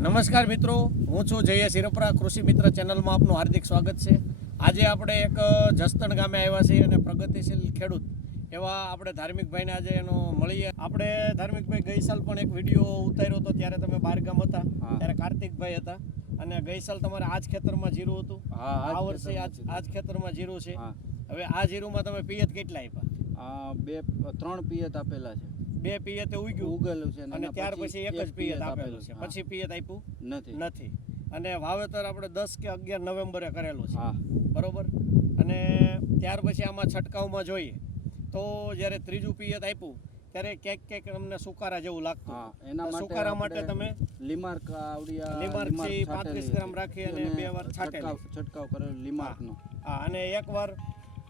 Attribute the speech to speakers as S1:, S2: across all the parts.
S1: નમસ્કાર મિત્રો હું છું જય હિરપરા કૃષિ મિત્ર ચેનલમાં આપનું હાર્દિક સ્વાગત છે. આજે આપણે એક જસ્તણ ગામે આવ્યા છીએ અને પ્રગતિશીલ ખેડૂત એવા આપણે ધાર્મિકભાઈને આજે એનો મળીએ. આપણે ધાર્મિકભાઈ ગઈ સાલ પણ એક વીડિયો ઉતાર્યો હતો ત્યારે તમે બાર ગામ હતા ત્યારે કાર્તિકભાઈ હતા. અને ગઈ સાલ તમારે આ જ ખેતરમાં જીરું હતું.
S2: આ
S1: આ વર્ષે આ જ- ખેતરમાં જીરું છે. હવે આ જીરુમાં તમે પિયત કેટલા આપ્યા?
S2: બે ત્રણ પિયત આપેલા છે.
S1: બે પિયતે ઉગ્યું
S2: ઉગેલું છે
S1: અને ત્યાર પછી એક જ પિયત આપેલું છે. પછી પિયત આપ્યું?
S2: નથી.
S1: નથી. અને વાવેતર આપણે દસ કે અગિયાર નવેમ્બરે કરેલું છે. બરોબર? અને ત્યાર પછી આમાં છંટકાવમાં જોઈએ. તો જ્યારે ત્રીજું પિયત આપ્યું ત્યારે ક્યાંક ક્યાંક અમને સુકારા જેવું લાગતું.
S2: એના
S1: સુકારા માટે તમે
S2: લીમાર્ક આવડિયા
S1: લીમાર્ક છે ઈ
S2: છાંટેલી
S1: 35 ગ્રામ રાખી અને બે વાર.
S2: છંટકાવ છંટકાવ કરેલો લીમાર્કનો.
S1: હા અને એકવાર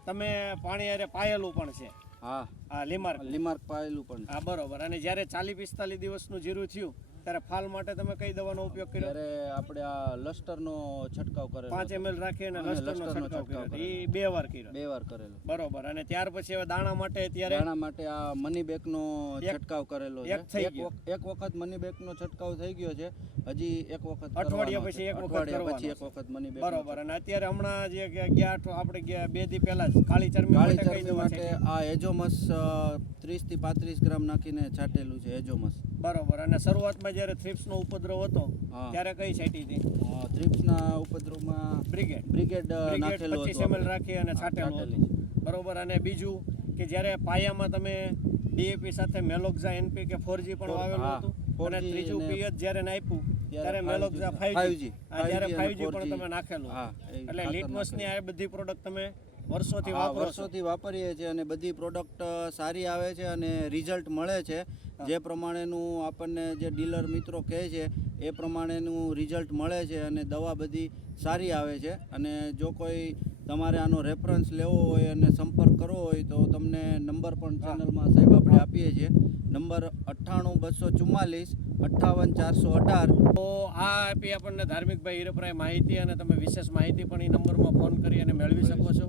S1: તમે પાણી અરે પાયેલું પણ છે.
S2: હા.
S1: આ લીમાર્ક
S2: લીમાર્ક પાયેલું પણ.
S1: હા બરોબર. અને જ્યારે ચાલી પિસ્તાલીસ દિવસનું જીરું થયું ત્યારે ફાલ માટે તમે કઈ દવાનો ઉપયોગ કર્યો?
S2: ત્યારે આપણે આ લસ્ટરનો છંટકાવ કરેલો
S1: પાંચ એમએલ રાખી અને
S2: લસ્ટરનો
S1: છંટકાવ કર્યો. એ બે વાર કર્યો.
S2: બે વાર કરેલો.
S1: બરોબર. અને ત્યાર પછી હવે દાણા માટે અત્યારે
S2: દાણા માટે આ મની બેગનો છંટકાવ કરેલો
S1: એક
S2: છે એક વખત મની બેગનો છંટકાવ થઈ ગયો છે. હજી એક વખત
S1: અઠવાડિયા પછી એક વખત
S2: પછી એક વખત મની બેગ
S1: બરોબર. અને અત્યારે હમણાં જે ગયા આપણે ગયા બે દી પહેલા જ કાળી ચરબી માટે કઈ દવા
S2: માટે
S1: છે?
S2: આ એજોમસ ત્રીસથી પાંત્રીસ ગ્રામ નાખીને છાંટેલું છે એજોમસ.
S1: બરોબર અને શરૂઆતમાં જ્યારે થ્રિપ્સનો ઉપદ્રવ હતો ત્યારે કઈ છાંટી હતી?
S2: થ્રિપ્સના ઉપદ્રવમાં
S1: બ્રિગેડ.
S2: બ્રિગેડ નાખેલું હતું.
S1: એમએલ રાખી અને છાંટેલું બરોબર અને બીજું કે જ્યારે પાયામાં તમે ડીએપી સાથે મેલોક્ઝા એનપીકે ફોરજી પણ વાવેલું હતું અને ત્રીજું પિયત જ્યારે નાખ્યું ત્યારે મેલોક્ઝા ફાઈવજી જ્યારે ફાઈવજી પણ તમે નાખેલું. એટલે લીટમસની આ બધી પ્રોડક્ટ તમે વર્ષોથી
S2: વર્ષોથી વાપરીએ છીએ અને બધી પ્રોડક્ટ સારી આવે છે અને રિઝલ્ટ મળે છે. જે પ્રમાણેનું આપણને જે ડીલર મિત્રો કહે છે એ પ્રમાણેનું રિઝલ્ટ મળે છે અને દવા બધી સારી આવે છે. અને જો કોઈ તમારે આનો રેફરન્સ લેવો હોય અને સંપર્ક કરવો હોય તો તમને નંબર પણ. ચેનલમાં સાહેબ આપણે આપીએ છીએ. નંબર અઠ્ઠાણું બસો ચુમ્માલીસ અઠ્ઠાવન ચારસો અઢાર.
S1: તો આ આપી આપણને ધાર્મિકભાઈ હિરપરાએ માહિતી અને તમે વિશેષ માહિતી પણ એ નંબરમાં ફોન કરી અને મેળવી શકો છો.